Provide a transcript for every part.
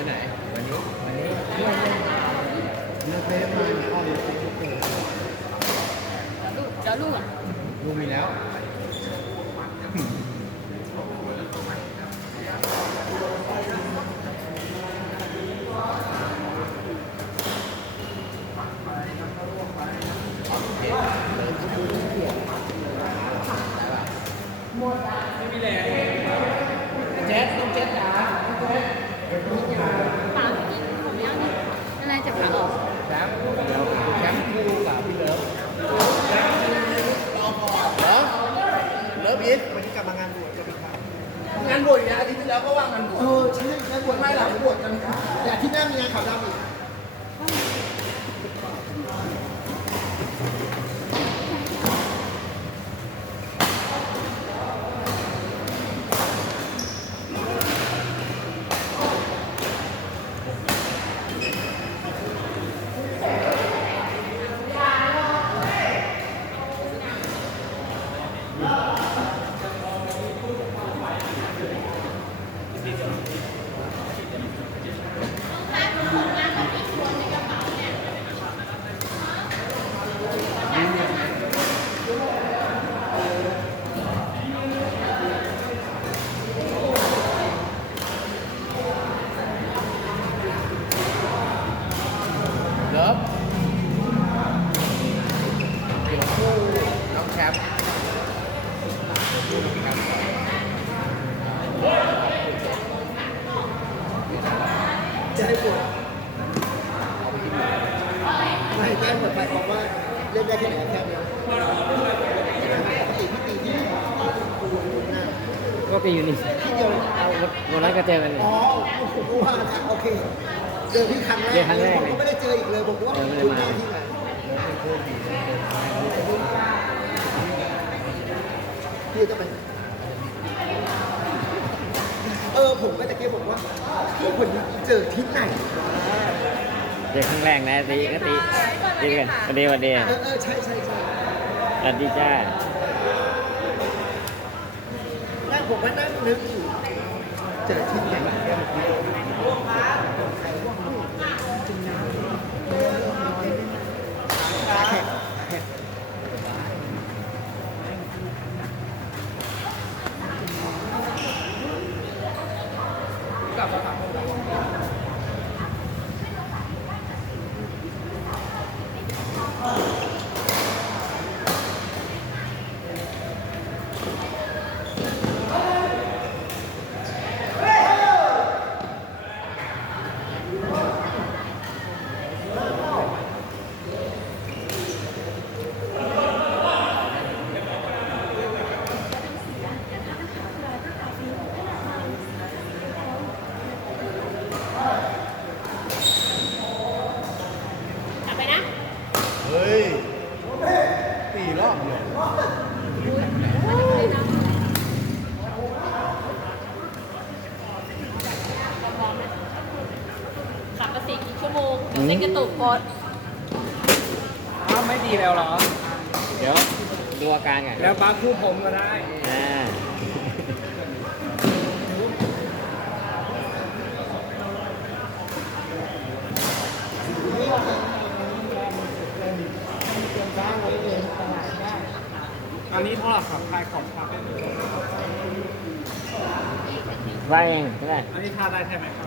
ไปไหนวันนี้วันนี้เลือกเฟซมาเข้าเฟซบุ๊กเลยลูกเดี๋ยวลูกอะลูกมีแล้วแจ๊สต้องแจ๊สจ๋า ปากกินผมย่างนี่อะไรจะผ่าอ อกแชมป์เดี๋ยวแชมป์คู่กับพี่เลิฟเหรอเลิฟอีทวันนี้กลับมางานบวชจะไปครับงานบวชอีกนะอาทิตย์ที่แล้วก็ว่างงานบวชเออใช่งานบวชไม่หลังบวชกันครับแต่อาที่หน้ามีงานขาวดำอีก เลิฟเดี๋ยวคู่น้องแชมป์คู่น้องแชมป์ จะให้บวชเอาไปที่หนึ่งไม่ให้แจ้งบวชไปบอกว่าเล่นได้แค่ไหนแค่เดียวปกติพี่ตีที่หน้าก็ตีอยู่นี่ที่เดียวเอาวันนั้นก็เจอกันเลยอ๋อผมรู้ว่าโอเคเจอพี่ครั้งแรกเจอครั้งแรกผมก็ไม่ได้เจออีกเลยผมว่าเออไม่ได้คุณมาหน้าที่ไหน พี่จะไป เออผมก็ตะเกียบบอกว่าคนนี้เจอที่ไหน เจอครั้งแรกนะตีก็ตีตีกันวันดีวันดีเออเออใช่ใช่ใช่สวัสดีจ้านั่งผมก็นั่งนึกอยู่เจอที่ไหน ขับมาสี่กี่ชั่วโมงเส้น กระตุกก่อนอ้าวไม่ดีแล้วเหรอ เดี๋ยวดูอาการกันแล้วป้าคู่ผมก็ได้ อ่าอันนี้เท่าไหร่ครับคลายของครับไว้เองก็ได้อันนี้ทาได้ใช่ไหมครับ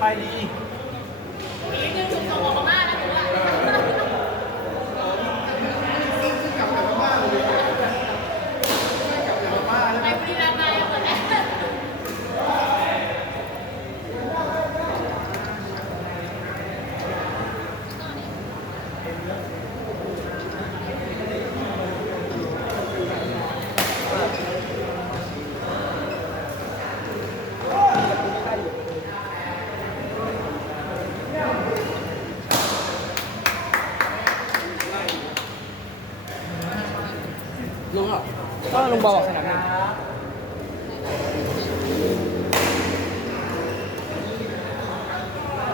ไป ลุงอะก็ลุงบอกสนามบิน